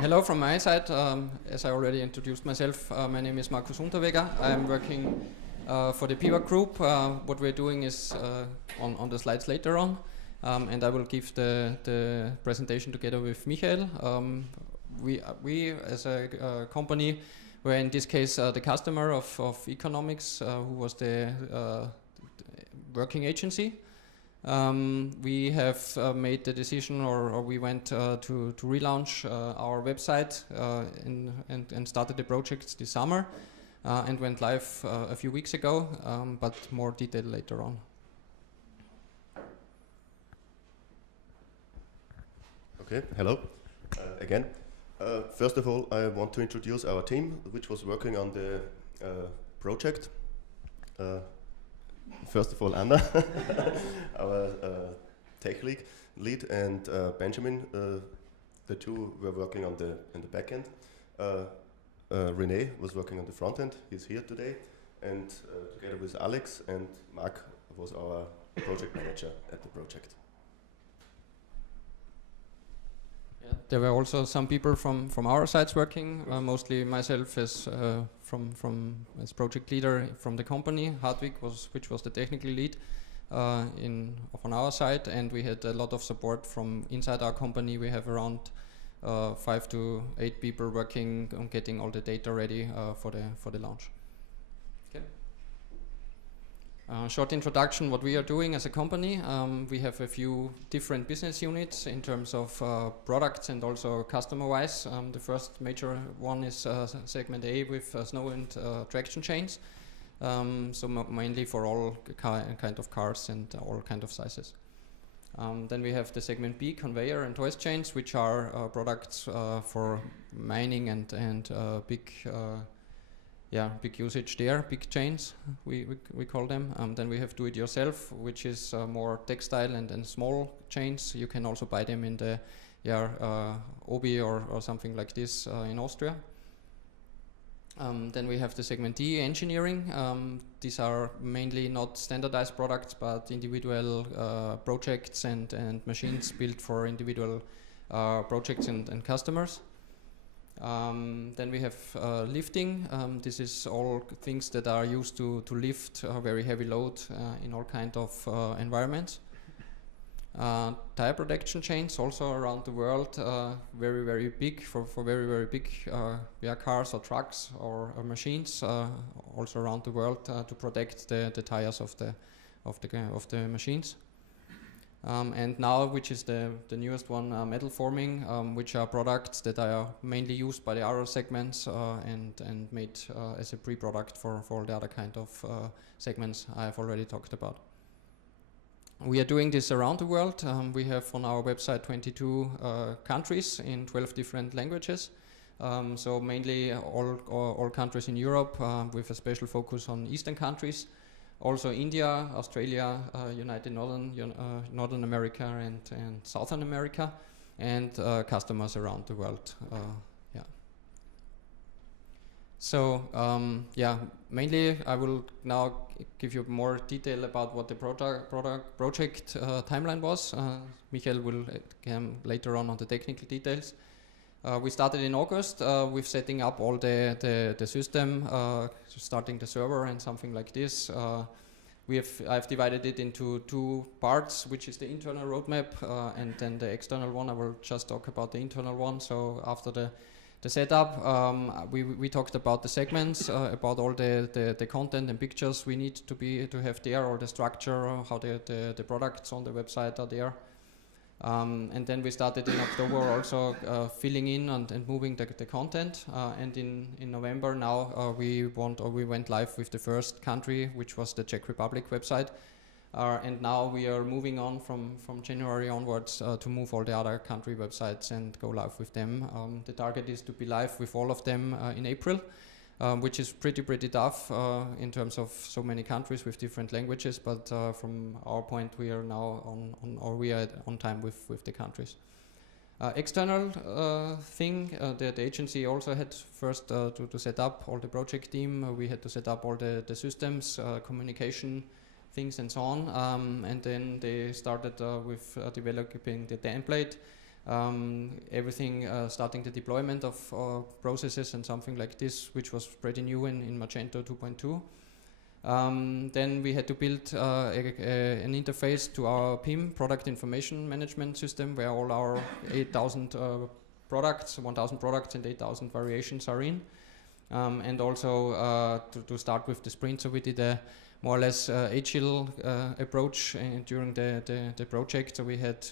Hello from my side. As I already introduced myself, my name is Markus Unterweger. I'm working for the Pivot Group. What we're doing is on the slides later on, and I will give the presentation together with Michael. We as a company, were in this case the customer of Economics, who was the working agency. We have made the decision, or we went to relaunch our website and started the project this summer and went live a few weeks ago, but more detail later on. Okay, hello again. First of all, I want to introduce our team, which was working on the project. First of all, Anna, our tech lead, and Benjamin, the two were working on the back end. René was working on the front end. He's here today, and together with Alex and Mark was our project manager at the project. Yeah. There were also some people from our sides working, mostly myself as as project leader from the company. Hartwig which was the technical lead on our side, and we had a lot of support from inside our company. We have around 5 to 8 people working on getting all the data ready for the launch. Short introduction, what we are doing as a company. We have a few different business units in terms of products and also customer-wise. The first major one is segment A with snow and traction chains. So mainly for all kind of cars and all kind of sizes. Then we have the segment B, conveyor and hoist chains, which are products for mining and big usage there, big chains, we call them. Then we have do-it-yourself, which is more textile and small chains. You can also buy them in the Obi or something like this in Austria. Then we have the segment D, engineering. These are mainly not standardized products, but individual projects and machines built for individual projects and customers. Then we have lifting. This is all things that are used to lift very heavy load in all kind of environments. Tire protection chains also around the world, very, very big for very, very big cars or trucks or machines, also around the world to protect the tires of the machines. And now, which is the newest one, metal forming, which are products that are mainly used by the other segments and made as a pre-product for all the other kind of segments I have already talked about. We are doing this around the world. We have on our website 22 countries in 12 different languages. So mainly all countries in Europe with a special focus on Eastern countries. Also India, Australia, United Northern America and Southern America, and customers around the world. So mainly I will now give you more detail about what the project timeline was. Michael will come later on the technical details. We started in August with setting up all the system, starting the server and something like this. I've divided it into 2 parts, which is the internal roadmap and then the external one. I will just talk about the internal one. So after the setup, we talked about the segments, about all the content and pictures we need to have there, or the structure, how the products on the website are there. And then we started in October also filling in and moving the content. And in November now we went live with the first country, which was the Czech Republic website. And now we are moving on from January onwards to move all the other country websites and go live with them. The target is to be live with all of them in April, which is pretty tough in terms of so many countries with different languages. But from our point, we are now on time with the countries. External thing, the agency also had first to set up all the project team. We had to set up all the systems, communication things and so on, and then they started with developing the template everything starting the deployment of processes and something like this, which was pretty new in Magento 2.2. Then we had to build an interface to our PIM, Product Information Management System, where all our 8,000 products, 1,000 products and 8,000 variations are in. And also to start with the sprint, so we did a more or less agile approach during the project. So we had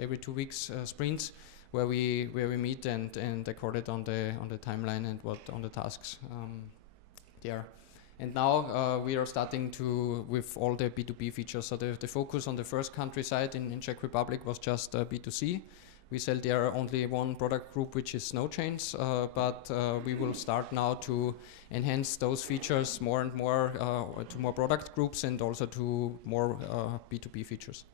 every 2 weeks sprints where we meet and accorded on the timeline and what on the tasks there. And now we are starting with all the B2B features. So the focus on the first country side in Czech Republic was just B2C. We sell there only one product group, which is snow chains, but we will start now to enhance those features more and more to more product groups and also to more B2B features.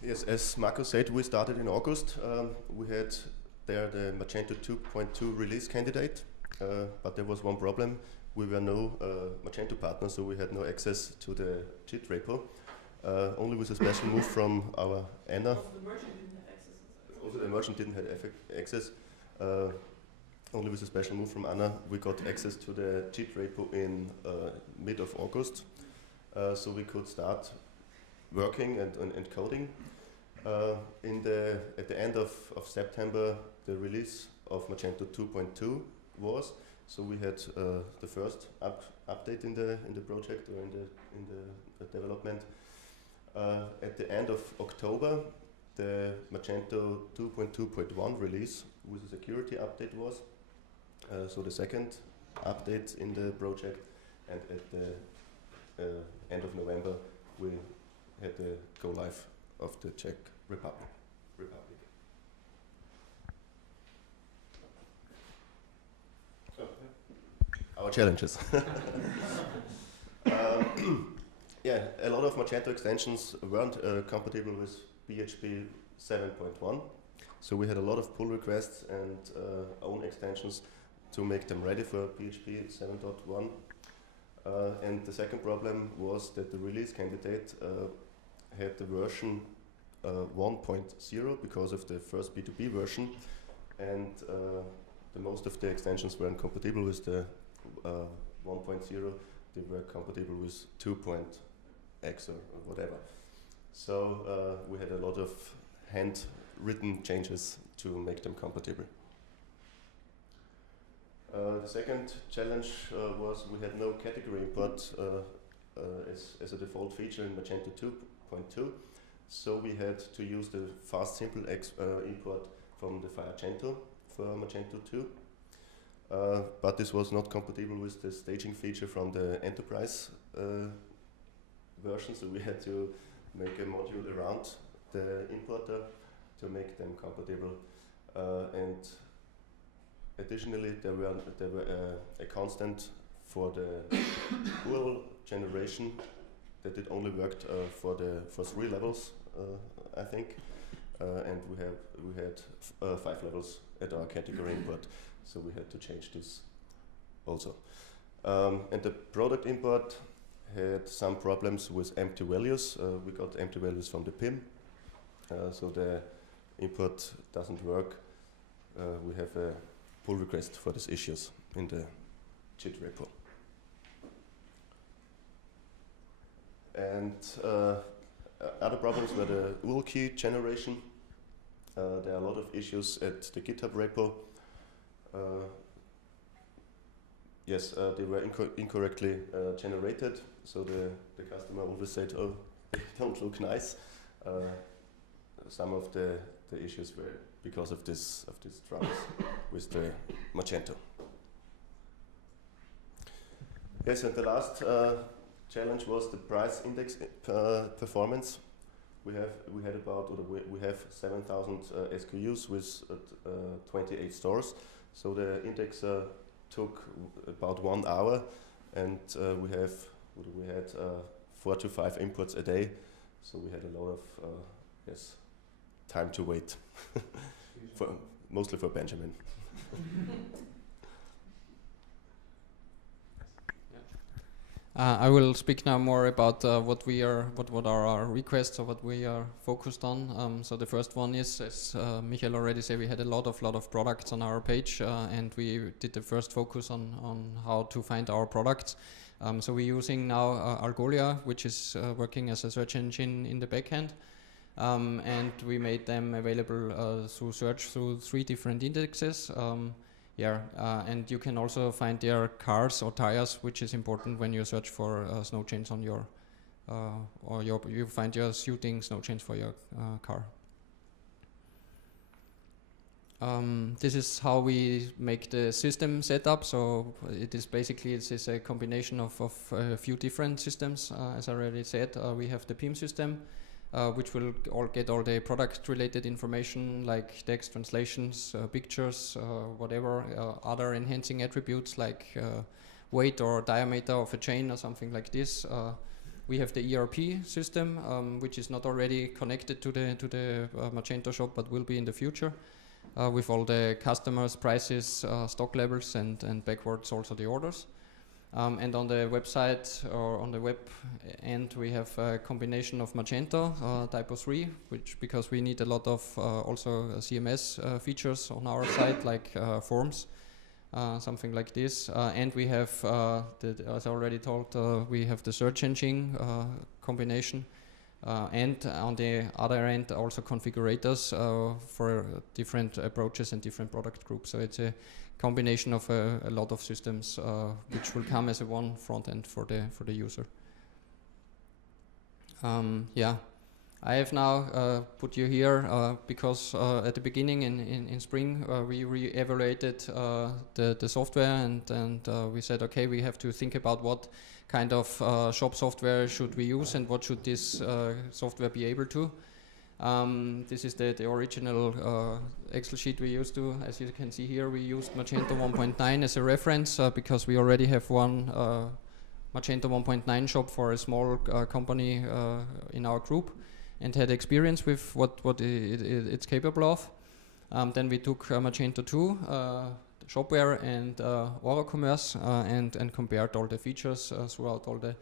Yes, as Markus said, we started in August. We had there the Magento 2.2 release candidate, but there was one problem. We were no Magento partner, so we had no access to the JIT repo. Only with a special move from our Anna. Also the merchant didn't have access. Only with a special move from Anna, we got access to the JIT repo in mid of August. So we could start working and coding. At the end of September, the release of Magento 2.2 was. So we had the first update in the project or in the development. At the end of October, the Magento 2.2.1 release with a security update was. So the second update in the project, and at the end of November, we had the go live of the Czech Republic. So, our challenges. Yeah, a lot of Magento extensions weren't compatible with PHP 7.1, so we had a lot of pull requests and own extensions to make them ready for PHP 7.1. And the second problem was that the release candidate had the version 1.0 because of the first B2B version, and the most of the extensions weren't compatible with the 1.0. They were compatible with 2.x or whatever. So we had a lot of handwritten changes to make them compatible. The second challenge was we had no category import as a default feature in Magento 2.2. So we had to use the fast simple import from the Magento for Magento 2. But this was not compatible with the staging feature from the enterprise version, so we had to make a module around the importer to make them compatible. And additionally, there were a constant for the URL generation that it only worked for 3 levels, I think, and we had 5 levels at our category import. So we had to change this also. And the product import had some problems with empty values. We got empty values from the PIM, so the import doesn't work. We have a pull request for these issues in the JIT repo. And other problems were the URL key generation. There are a lot of issues at the GitHub repo. Yes, they were incorrectly generated, so the customer always said, "Oh, they don't look nice." Some of the issues were because of this troubles with the Magento. Yes, and the last challenge was the price index performance. We have 7,000 SKUs with 28 stores. So the indexer took about 1 hour, and we had 4 to 5 imports a day. So we had a lot of time to wait, mostly for Benjamin. I will speak now more about what are our requests or what we are focused on. So the first one is, as Michael already said, we had a lot of products on our page, and we did the first focus on how to find our products. So we're using now Algolia, which is working as a search engine in the backend, and we made them available through search through 3 different indexes. And you can also find their cars or tires, which is important when you search for snow chains on your, you find your suiting snow chains for your car. This is how we make the system setup. So it is basically, it is a combination of a few different systems. As I already said, we have the PIM system, which will get all the product related information like text, translations, pictures, whatever, other enhancing attributes like weight or diameter of a chain or something like this. We have the ERP system, which is not already connected to the Magento shop, but will be in the future, with all the customers, prices, stock levels, and backwards also the orders. And on the website or on the web end, we have a combination of Magento typo 3, which because we need a lot of also CMS features on our site, like forms, something like this. And we have, as I already told, we have the search engine combination. And on the other end, also configurators for different approaches and different product groups. So it's a combination of a lot of systems, which will come as a one front end for the user. I have now put you here because at the beginning in spring we re-evaluated the software, and we said, okay, we have to think about what kind of shop software should we use and what should this software be able to. This is the original Excel sheet we used to. As you can see here, we used Magento 1.9 as a reference because we already have one Magento 1.9 shop for a small company in our group and had experience with what it's capable of. Then we took Magento 2, Shopware and Oracommerce and compared all the features throughout all the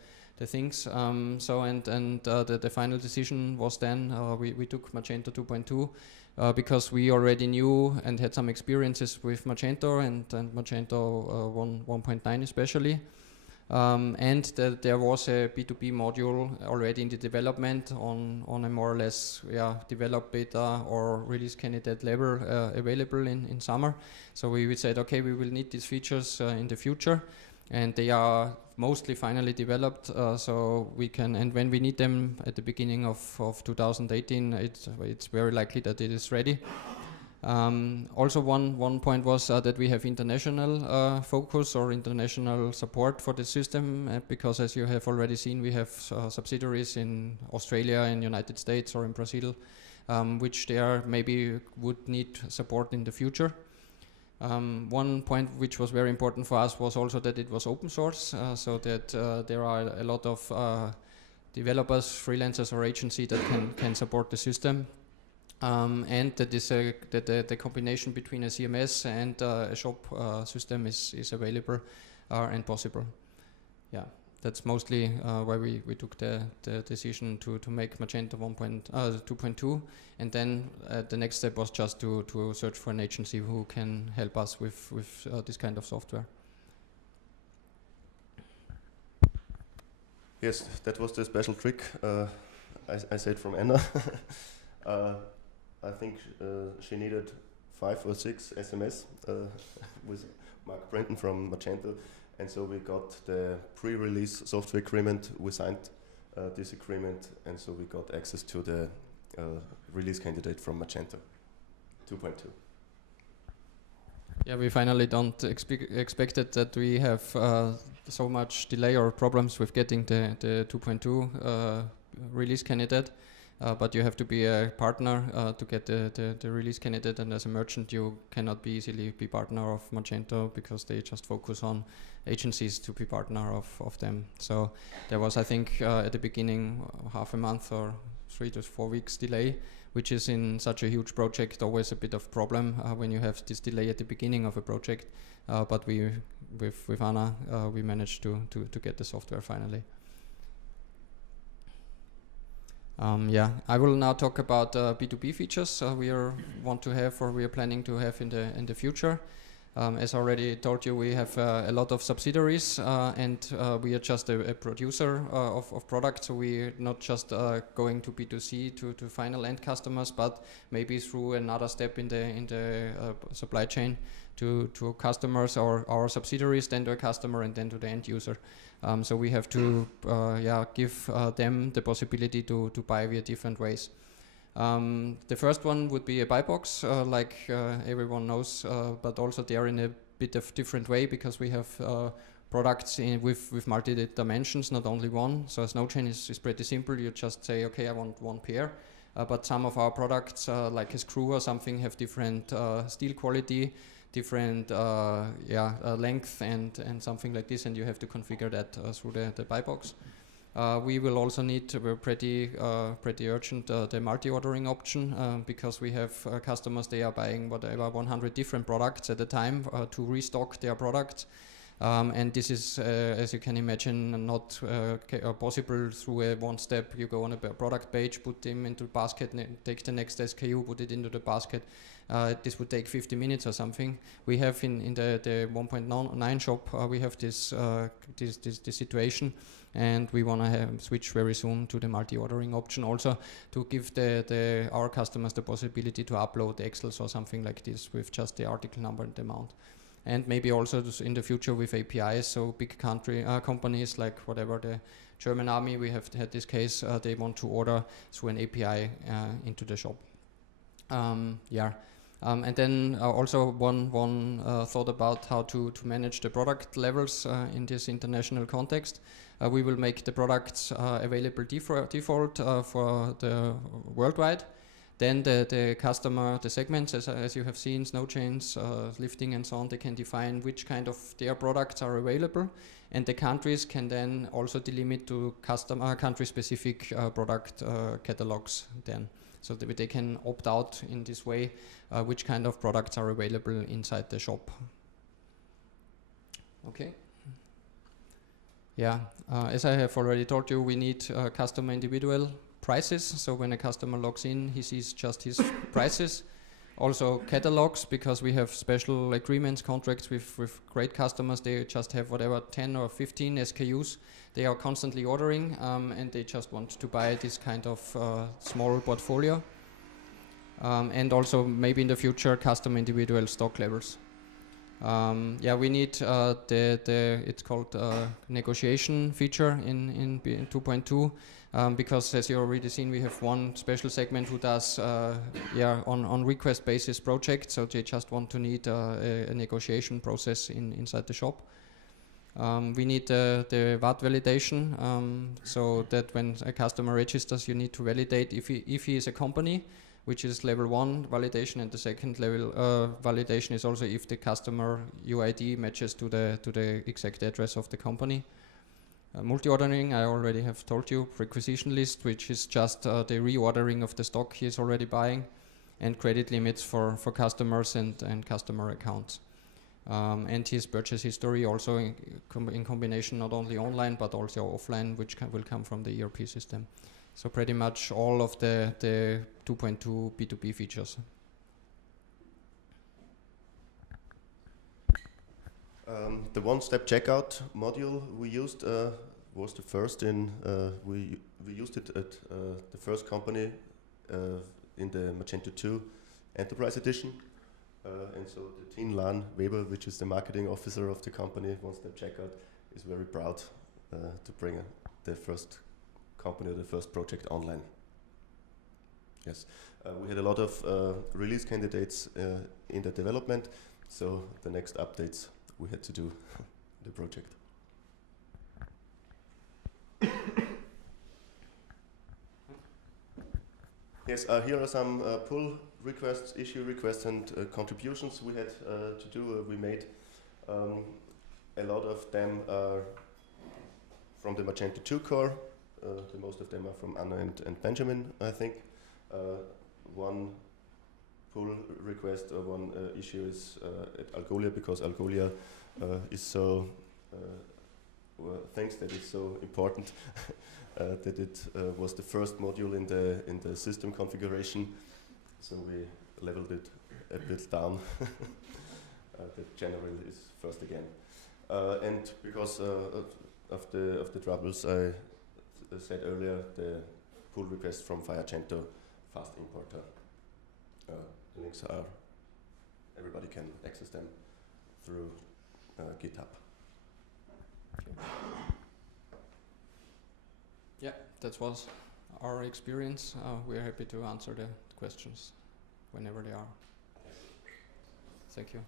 things. The final decision was then we took Magento 2.2 because we already knew and had some experiences with Magento and Magento 1.9 especially. There was a B2B module already in the development on a more or less developed beta or release candidate level available in summer. So we said, okay, we will need these features in the future, and they are mostly finally developed, so we can, and when we need them at the beginning of 2018, it's very likely that it is ready. Also one point was that we have international focus or international support for the system, because as you have already seen, we have subsidiaries in Australia, in United States or in Brazil, which there maybe would need support in the future. One point which was very important for us was also that it was open source, so that there are a lot of developers, freelancers or agencies that can support the system. And that is that the combination between a CMS and a shop system is available and possible. Yeah, that's mostly why we took the decision to make Magento 2.2, and then the next step was just to search for an agency who can help us with this kind of software. Yes, that was the special trick I said from Anna. I think she needed 5 or 6 SMS with Mark Brenton from Magento, and so we got the pre-release software agreement. We signed this agreement, and so we got access to the release candidate from Magento 2.2. Yeah, we finally don't expected that we have so much delay or problems with getting the 2.2 release candidate. But you have to be a partner to get the release candidate, and as a merchant you cannot easily be partner of Magento because they just focus on agencies to be partner of them. So there was, I think, at the beginning half a month or 3 to 4 weeks delay, which is in such a huge project always a bit of problem when you have this delay at the beginning of a project. But we with Anna, we managed to get the software finally. Yeah, I will now talk about B2B features we want to have, or we are planning to have in the future. As already told you, we have a lot of subsidiaries, and we are just a producer of products. So we're not just going to B2C to final end customers, but maybe through another step in the supply chain to customers, or our subsidiaries, then to a customer, and then to the end user. So we have to give them the possibility to buy via different ways. The first one would be a buy box, like everyone knows, but also they are in a bit of different way, because we have products with multi-dimensions, not only one. So a snow chain is pretty simple. You just say, okay, I want one pair. But some of our products, like a screw or something, have different steel quality, different length, and something like this, and you have to configure that through the buy box. We will also need, pretty urgent, the multi-ordering option, because we have customers, they are buying whatever 100 different products at a time to restock their products. And this is, as you can imagine, not possible through a one step. You go on a product page, put them into the basket, take the next SKU, put it into the basket. This would take 50 minutes or something. We have in the 1.9 shop, we have this situation, and we want to switch very soon to the multi-ordering option, also to give our customers the possibility to upload Excels or something like this with just the article number and the amount. And maybe also in the future with APIs, so big companies like whatever the German army, we have had this case, they want to order through an API into the shop. And then also one thought about how to manage the product levels in this international context. We will make the products available default for the worldwide. Then the customer, the segments, as you have seen, snow chains, lifting and so on, they can define which kind of their products are available, and the countries can then also delimit to country-specific product catalogs then. So that they can opt out in this way which kind of products are available inside the shop. Okay. Yeah, as I have already told you, we need customer individual prices. So when a customer logs in, he sees just his prices. Also catalogs, because we have special agreements, contracts with great customers. They just have whatever 10 or 15 SKUs. They are constantly ordering, and they just want to buy this kind of small portfolio. And also maybe in the future, custom individual stock levels. We need it's called negotiation feature in 2.2. Because as you already seen, we have one special segment who does on request basis projects, so they just want to need a negotiation process inside the shop. We need the VAT validation, so that when a customer registers, you need to validate if he is a company, which is level 1 validation, and the second level validation is also if the customer UID matches to the exact address of the company. Multi-ordering, I already have told you, requisition list, which is just the reordering of the stock he is already buying, and credit limits for customers and customer accounts. And his purchase history also in combination, not only online but also offline, which will come from the ERP system. So pretty much all of the 2.2 B2B features. The one-step checkout module we used was the first we used it at the first company in the Magento 2 Enterprise Edition. And so the Tin Lan Weber, which is the marketing officer of the company, one-step checkout, is very proud to bring the first company or the first project online. Yes, we had a lot of release candidates in the development, so the next updates we had to do the project. Yes, here are some pull requests, issue requests, and contributions we had to do. We made a lot of them are from the Magento 2 core. The most of them are from Anna and Benjamin, I think. One pull request or one issue is at Algolia, because Algolia is so thanks that it's so important that it was the first module in the system configuration. So we leveled it a bit down. The general is first again, and because of the troubles I said earlier, the pull request from Magento fast importer links are, everybody can access them through GitHub. Okay. Yeah, that was our experience. We're happy to answer the questions whenever they are. Thank you.